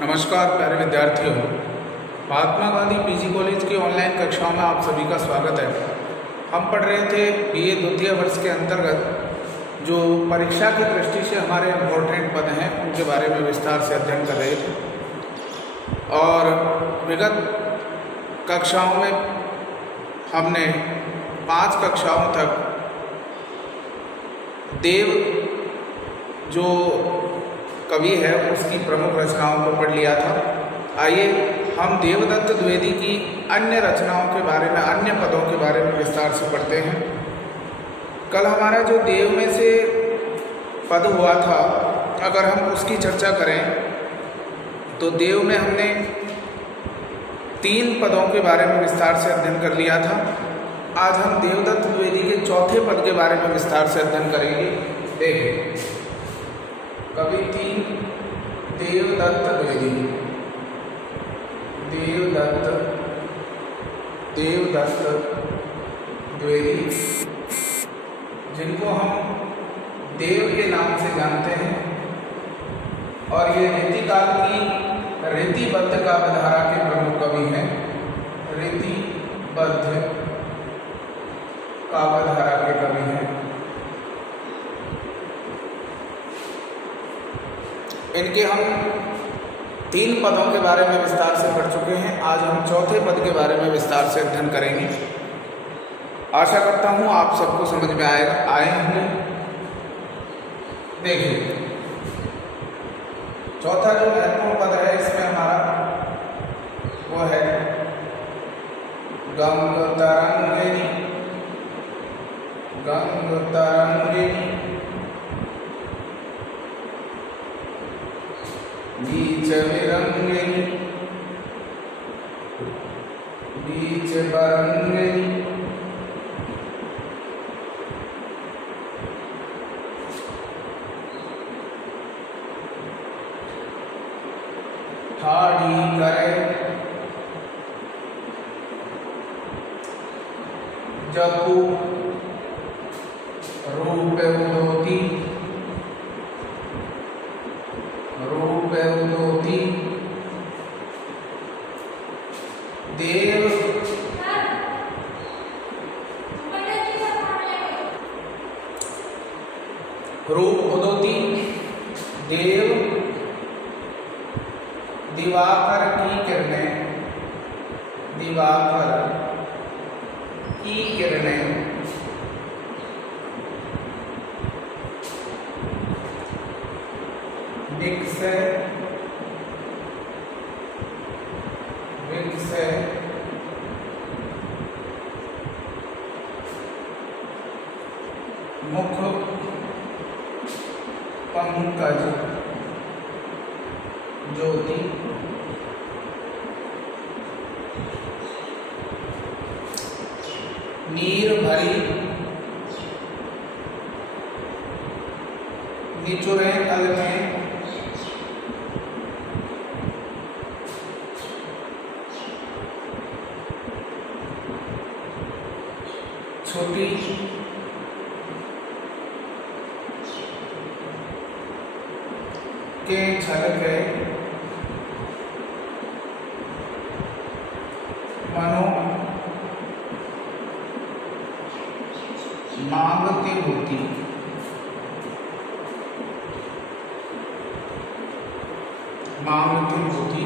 नमस्कार प्यारे विद्यार्थियों, महात्मा गांधी पीजी कॉलेज की ऑनलाइन कक्षाओं में आप सभी का स्वागत है। हम पढ़ रहे थे बीए द्वितीय वर्ष के अंतर्गत जो परीक्षा की दृष्टि से हमारे इम्पोर्टेंट पद हैं उनके बारे में विस्तार से अध्ययन कर रहे थे। और विगत कक्षाओं में हमने 5 कक्षाओं तक देव जो कवि है उसकी प्रमुख रचनाओं को पढ़ लिया था। आइए हम देवदत्त द्विवेदी की अन्य रचनाओं के बारे में, अन्य पदों के बारे में विस्तार से पढ़ते हैं। कल हमारा जो देव में से पद हुआ था, अगर हम उसकी चर्चा करें तो देव में हमने 3 पदों के बारे में विस्तार से अध्ययन कर लिया था। आज हम देवदत्त द्विवेदी के चौथे पद के बारे में विस्तार से अध्ययन करेंगे। देखिए, कवि 3 देवदत्त द्विवेदी, देवदत्त द्विवेदी, जिनको हम देव के नाम से जानते हैं। और ये रीतिकाल की रीतिबद्ध काव्यधारा के प्रमुख कवि हैं। रीतिबद्ध काव्यधारा के कवि हैं। इनके हम 3 पदों के बारे में विस्तार से पढ़ चुके हैं। आज हम चौथे पद के बारे में विस्तार से अध्ययन करेंगे। आशा करता हूँ आप सबको समझ में आए होंगे। देखिए, चौथा जो महत्वपूर्ण पद है इसमें हमारा वो है गंग तरंगिणी। गंग तरंगिणी बीच विरंगिणी, बीच बरंगिणी, ठाड़ी करे जपू रूप उदोती, रूप उदोती, देव रूप उदोती, देव दिवाकर की किरणें, दिवाकर की किरणें, विकसे विकसे मुख पंकज ज्योति, नीर भरी निचुरे तल में, छोटी के छलके मनो मांगती होती, मांगती होती,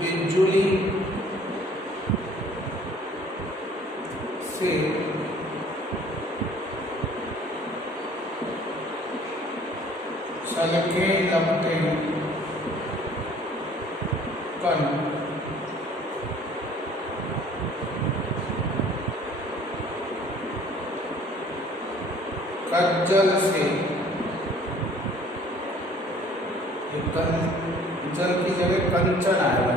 बिजुली से छलके लपटे कण, कज्जल से, जल की जगह कंचन आएगा,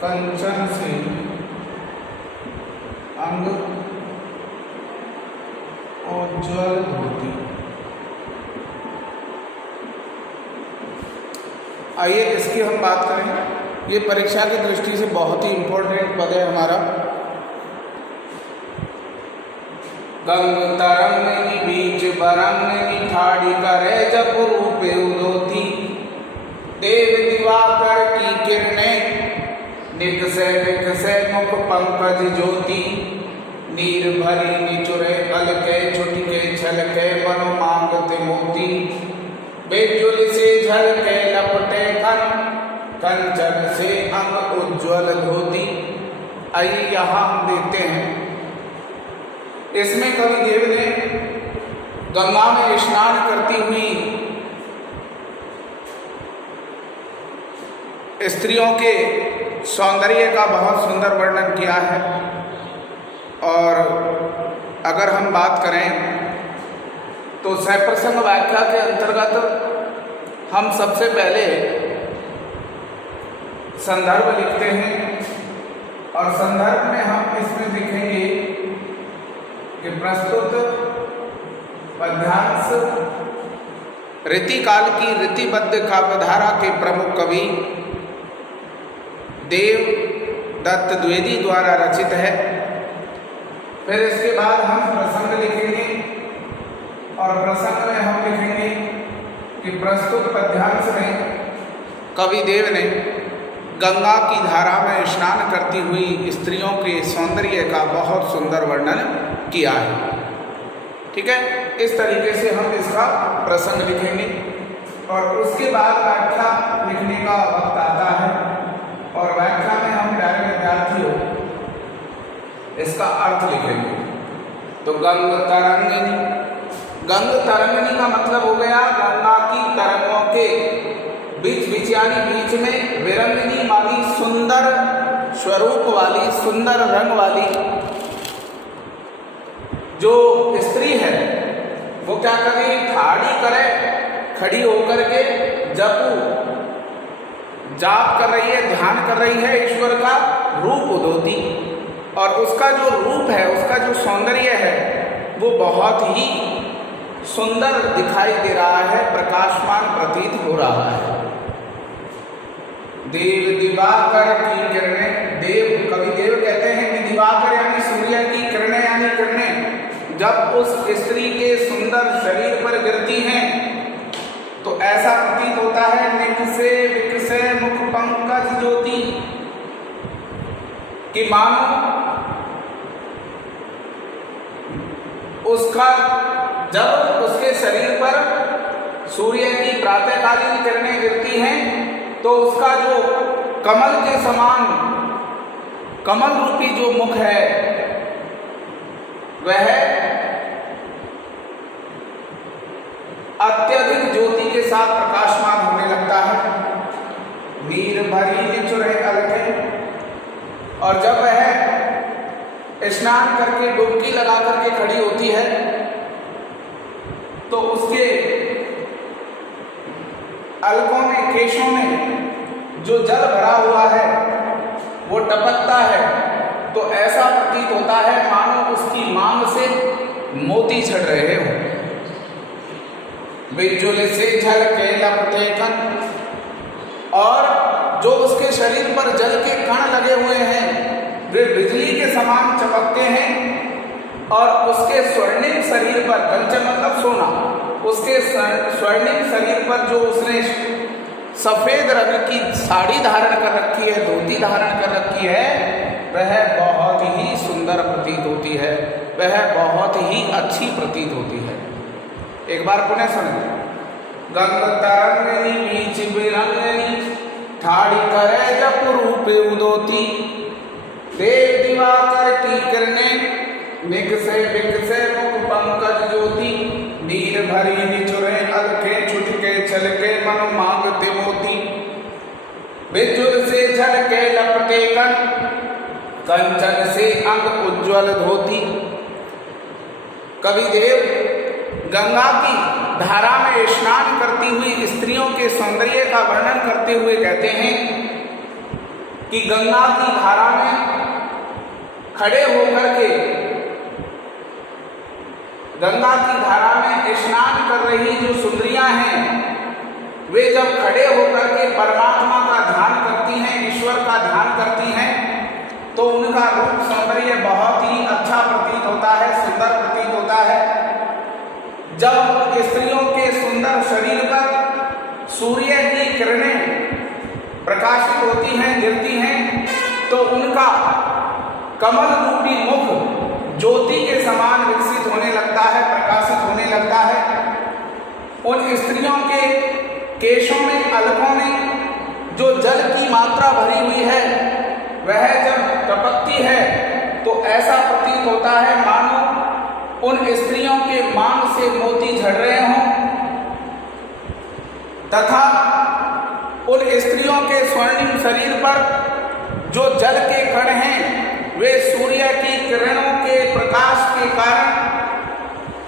कंचन से अंग उज्ज्वल होती। आइए इसकी हम बात करें। ये परीक्षा की दृष्टि से बहुत ही इम्पोर्टेंट पद है हमारा। गंग तरंगिनी बीच बरंगिनी ठाड़ी करे जप रूपे उदोती। देव दिवाकर की किरणें निकसे मुख पंकज ज्योति। नीर भरी निचुरे अलके छुटके छलके बनो मांगते मोती। बेजुल से झलके लपटे कंचन से अंग उज्ज्वल धोती। आइए यहाँ हम देखते हैं, इसमें कवि देव ने गंगा में स्नान करती हुई स्त्रियों के सौंदर्य का बहुत सुंदर वर्णन किया है। और अगर हम बात करें तो सप्रसंग व्याख्या के अंतर्गत हम सबसे पहले संदर्भ लिखते हैं, और संदर्भ में हम इसमें लिखेंगे कि प्रस्तुत पद्यांश रीतिकाल की रीतिबद्ध काव्यधारा के प्रमुख कवि देव दत्त द्विवेदी द्वारा रचित है। फिर इसके बाद हम प्रसंग लिखेंगे, और प्रसंग में हम लिखेंगे कि प्रस्तुत पद्यांश में कवि देव ने गंगा की धारा में स्नान करती हुई स्त्रियों के सौंदर्य का बहुत सुंदर वर्णन किया है। ठीक है, इस तरीके से हम इसका प्रसंग लिखेंगे, और उसके बाद व्याख्या लिखने का वक्त आता है, और व्याख्या में हम प्यारे विद्यार्थियों इसका अर्थ लिखेंगे। तो गंग तरंगिनी का मतलब हो गया गंगा की तरंगों के बीच यानी बीच में, विरंगिनी मानी सुंदर स्वरूप वाली, सुंदर रंग वाली जो स्त्री है वो क्या करे, ठाड़ी करे, खड़ी होकर के जाप कर रही है, ध्यान कर रही है ईश्वर का रूप उदोती। और उसका जो रूप है, उसका जो सौंदर्य है वो बहुत ही सुंदर दिखाई दे रहा है, प्रकाशमान प्रतीत हो रहा है। देव दिवाकर की किरणें, देव कवि देव कहते हैं कि दिवाकर यानी सूर्य की किरणें यानी किरणें जब उस स्त्री के सुंदर शरीर पर गिरती हैं तो ऐसा प्रतीत होता है निकसे विकसे मुख पंकज ज्योति, कि मानो उसका जब उसके शरीर पर सूर्य की प्रातःकालीन किरणें गिरती हैं तो उसका जो कमल के समान कमल रूपी जो मुख है वह अत्यधिक ज्योति के साथ प्रकाशमान होने लगता है। नीर भरी निचुरे अलके, और जब वह स्नान करके डुबकी लगा करके खड़ी होती है तो उसके अलकों में, केशों में जो जल भरा हुआ है वो टपकता है, तो ऐसा प्रतीत होता है मानो उसकी मांग से मोती झड़ रहे हो। बिजुल से झलके लपटे कण, और जो उसके शरीर पर जल के कण लगे हुए हैं वे बिजली के समान चमकते हैं, और उसके स्वर्णिम शरीर पर, कंचन मतलब सोना, उसके स्वर्णिम शरीर पर जो उसने सफेद रंग की साड़ी धारण कर रखी है, धोती धारण कर रखी है, वह बहुत ही सुंदर प्रतीत होती है, वह बहुत ही अच्छी प्रतीत होती है। एक बार पुनः सुने। गंग तरंगिनी बीच बिरंगिनी ठाड़ी करे जप रूपे उदोती। देव दिवाकर की किरणें निकसे विकसे मुख पंकज ज्योति। नीर भरी निचुरे अलके छुटके छलके मनो मांगते मोती। बिजुल से झलके लपटे कंचन से अंग उज्ज्वल धोती। कवि देव गंगा की धारा में स्नान करती हुई स्त्रियों के सौंदर्य का वर्णन करते हुए कहते हैं कि गंगा की धारा में खड़े होकर के, गंगा की धारा में स्नान कर रही जो सुंदरियां हैं वे जब खड़े होकर के परमात्मा का ध्यान करती हैं, ईश्वर का ध्यान करती हैं, तो उनका रूप सौंदर्य बहुत ही अच्छा प्रतीत होता है, सुंदर प्रतीत होता है। जब स्त्रियों के सुंदर शरीर पर सूर्य की किरणें प्रकाशित होती हैं, गिरती हैं, तो उनका कमल रूपी मुख ज्योति के समान विकसित होने लगता है, प्रकाशित होने लगता है। उन स्त्रियों के केशों में, अलकों में जो जल की मात्रा भरी हुई है, वह जब टपकती है तो ऐसा प्रतीत होता है मानो उन स्त्रियों के मांग से मोती झड़ रहे हों, तथा उन स्त्रियों के स्वर्णिम शरीर पर जो जल के कण हैं, वे सूर्य की किरणों के प्रकाश के कारण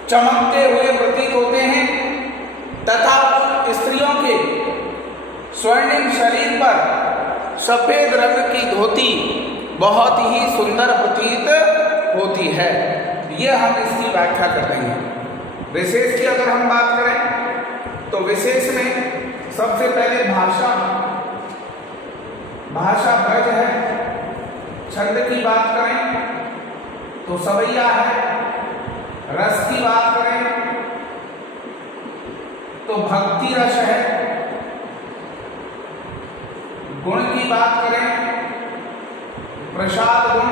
चमकते हुए प्रतीत होते हैं, तथा उन स्त्रियों के स्वर्णिम शरीर पर सफेद रंग की धोती बहुत ही सुंदर प्रतीत होती है। यह हम इसकी व्याख्या करते हैं। विशेष की अगर हम बात करें तो विशेष में सबसे पहले भाषा ब्रज है। छंद की बात करें तो सवैया है। रस की बात करें तो भक्ति रस है। गुण की बात करें प्रसाद गुण।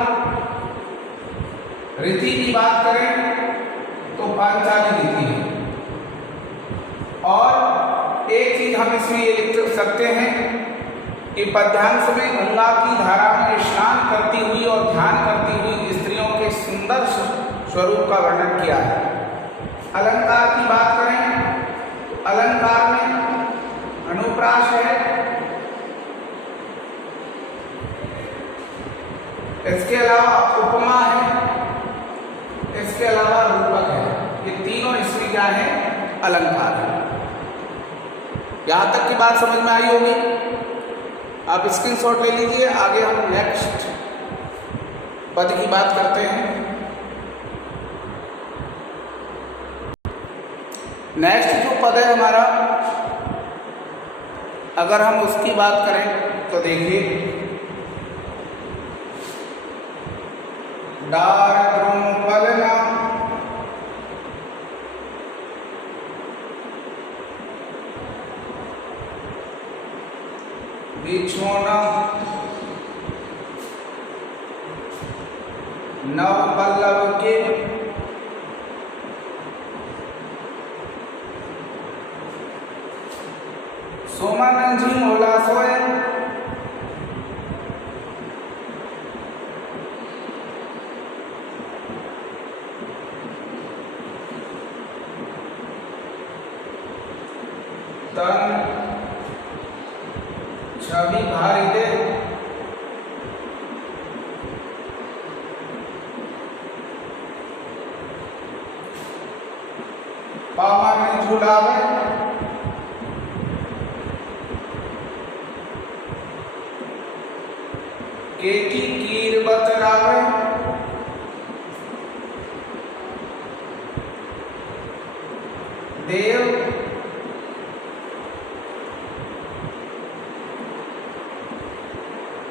रीति की बात करें तो पांचाली रीति है। और एक चीज हम इसमें ये लिख सकते हैं कि पद्यांश में गंगा की धारा में स्नान करती हुई और ध्यान करती हुई स्त्रियों के सुंदर स्वरूप का वर्णन किया है। अलंकार की बात करें तो अलंकार में अनुप्रास है। इसके अलावा उपमा है, इसके अलावा रूपक है। ये तीनों इसमें क्या है? अलंकार है। यहां तक की बात समझ में आई होगी। आप स्क्रीनशॉट ले लीजिए। आगे हम नेक्स्ट पद की बात करते हैं। नेक्स्ट जो पद है हमारा, अगर हम उसकी बात करें तो देखिए, दारिद्र्यं फलना बिछोना नव पल्लव के सोमानंद जी मोला सोए। तन छवि भारी दे पावा में झुलावे केटी कीर बतरावे देव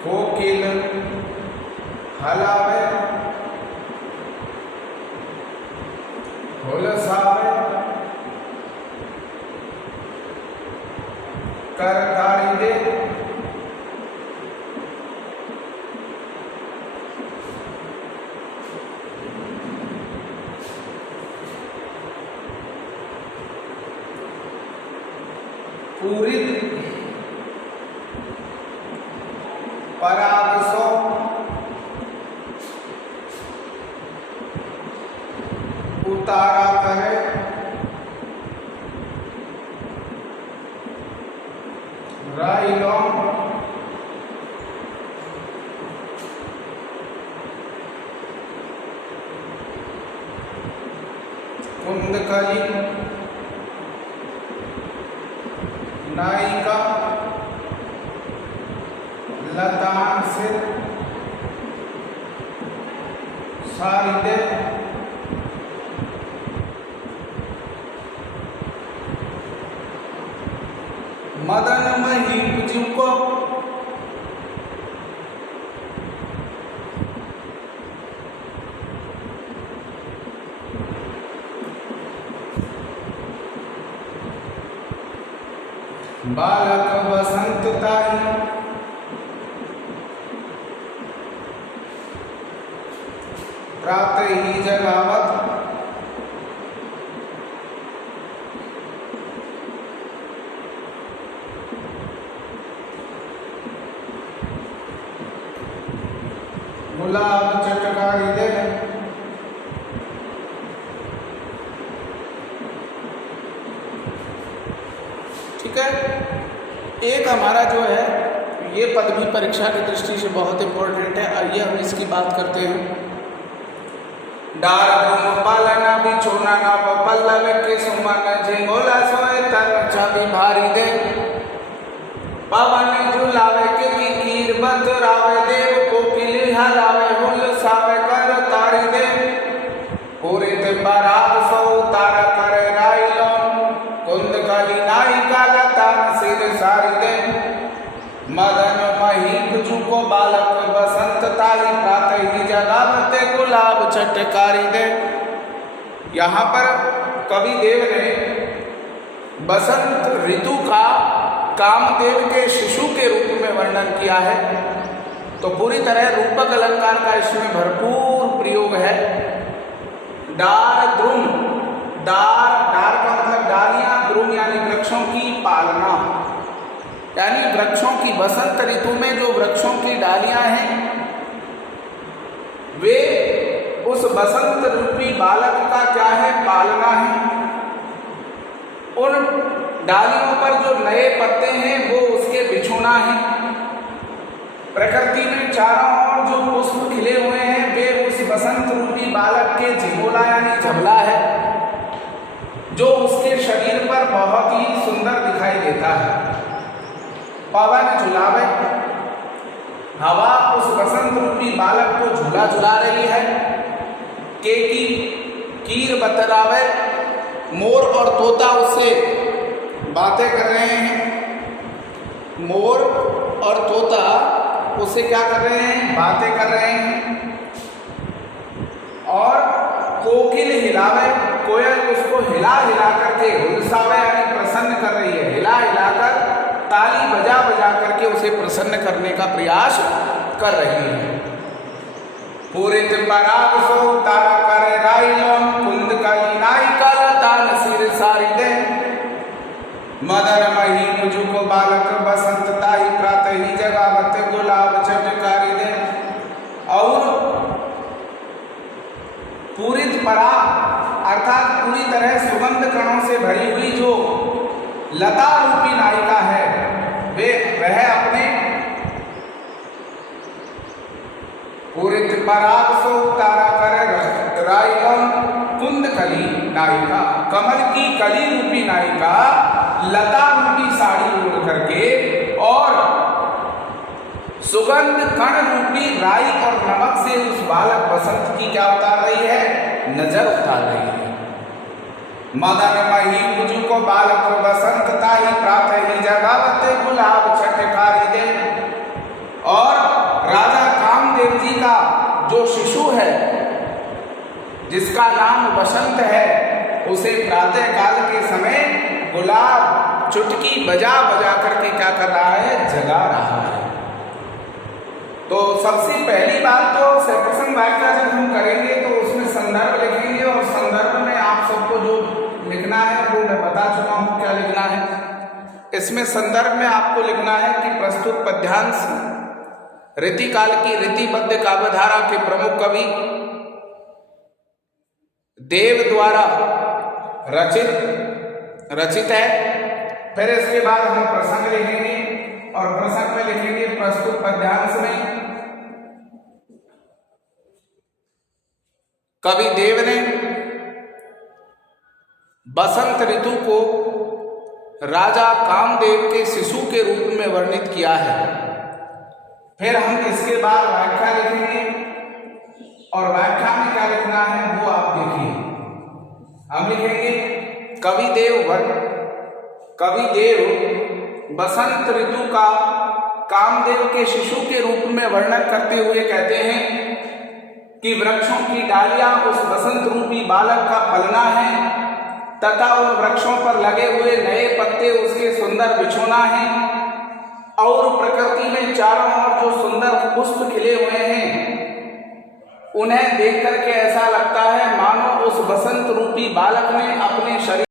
कोकिल हलावे होलसावे करताड़ी दे पूरित पराग सो उतारा करे राइलो कुंदकली नायिका लतान से सारिदे मदन मही जिनको बालक बसंत ताई, प्रातः ही जगावत, गुलाब चटकारी दे। ठीक है, एक हमारा जो है ये पद भी परीक्षा की दृष्टि से बहुत इंपॉर्टेंट है। आइए हम इसकी बात करते हैं। डार पालना बिछोना ना पल्लव के सुमन झिंगोला सोए तर चांदी भारी दे, पवन झुलावे के कीर बतरावे देव कोकिल हलावे हुल सावे कर तारी दे, पूरित बराग सो तारा करे राइलोन, कुंद काली नाई काला तान सिर सारी दे, मदन मही को बालक बसंत ताई, प्रातः ही जगावते गुलाब चटकारी दे। यहाँ पर कवि देव ने बसंत ऋतु का कामदेव के शिशु के रूप में वर्णन किया है। तो पूरी तरह रूपक अलंकार का इसमें भरपूर प्रयोग है। डार द्रुम, डार का मतलब डालियां, द्रुम यानी वृक्षों की पालना, यानी वृक्षों की बसंत ऋतु में जो वृक्षों की डालियां हैं वे उस बसंत रूपी बालक का क्या है, पालना है। उन डालियों पर जो नए पत्ते हैं वो उसके बिछोना है। प्रकृति में चारों ओर जो पुष्प खिले हुए हैं वे उस बसंत रूपी बालक के झिंगोला यानी झबला है, जो उसके शरीर पर बहुत ही सुंदर दिखाई देता है। पवन झुलावे, हवा उस बसंत रूपी बालक को झूला झुला रही है। केकी कीर बतरावे, मोर और तोता उससे बातें कर रहे हैं। मोर और तोता उससे क्या कर रहे हैं, बातें कर रहे हैं। और कोकिल हिलावे, कोयल उसको हिला हिला करके हुलसावे यानी प्रसन्न कर रही है, हिला हिलाकर ताली बजा बजा करके उसे प्रसन्न करने का प्रयास कर रही है। पूरित पराग सो तारा करे राइलोन, कुंद काली नाई काला तान सिर सारी दे, मदन मही मुझको बालक बसंत ताई, प्रातः ही जगावत गुलाब चटकारी दे। और पूरित पराग अर्थात पूरी तरह सुगंध कणों से भरी हुई जो लता रूपी नायिका है वह अपने पूरित पराग सो तारा करे राइलोन, कुंद कली नायिका, कमल की कली रूपी नायिका लता रूपी साड़ी ओढ़ करके और सुगंध कण रूपी राई और नमक से उस बालक बसंत की क्या उतार रही है, नजर उतार रही है। मदन मही मुझको बालक बसंत ताई, प्रातः ही जगावते गुलाब चटकारी दे। और राजा कामदेव जी का जो शिशु है जिसका नाम बसंत है, उसे प्रातः काल के समय गुलाब चुटकी बजा बजा करके क्या कर रहा है, जगा रहा है। तो सबसे पहली बात तो सप्रसंग वाक्य जब हम करेंगे तो उसमें संदर्भ लिखेंगे, और संदर्भ में आप सबको जो लिखना है वो मैं बता चुका हूं क्या लिखना है। इसमें संदर्भ में आपको लिखना है कि प्रस्तुत पद्यांश रीतिकाल की रीति पद्य काव्यधारा के प्रमुख कवि देव द्वारा रचित है। फिर इसके बाद हम प्रसंग लिखेंगे और प्रसंग में लिखेंगे प्रस्तुत पद्यांश में कवि देव ने बसंत ऋतु को राजा कामदेव के शिशु के रूप में वर्णित किया है। फिर हम इसके बाद व्याख्या लिखेंगे और व्याख्या में क्या लिखना है वो आप देखिए। हम लिखेंगे कवि देव बसंत ऋतु का कामदेव के शिशु के रूप में वर्णन करते हुए कहते हैं कि वृक्षों की डालियां उस बसंत रूपी बालक का पलना है तथा उन वृक्षों पर लगे हुए नए पत्ते उसके सुंदर बिछौना हैं, और प्रकृति में चारों ओर जो सुंदर पुष्प खिले हुए हैं, उन्हें देख करके ऐसा लगता है मानो उस बसंत रूपी बालक ने अपने शरीर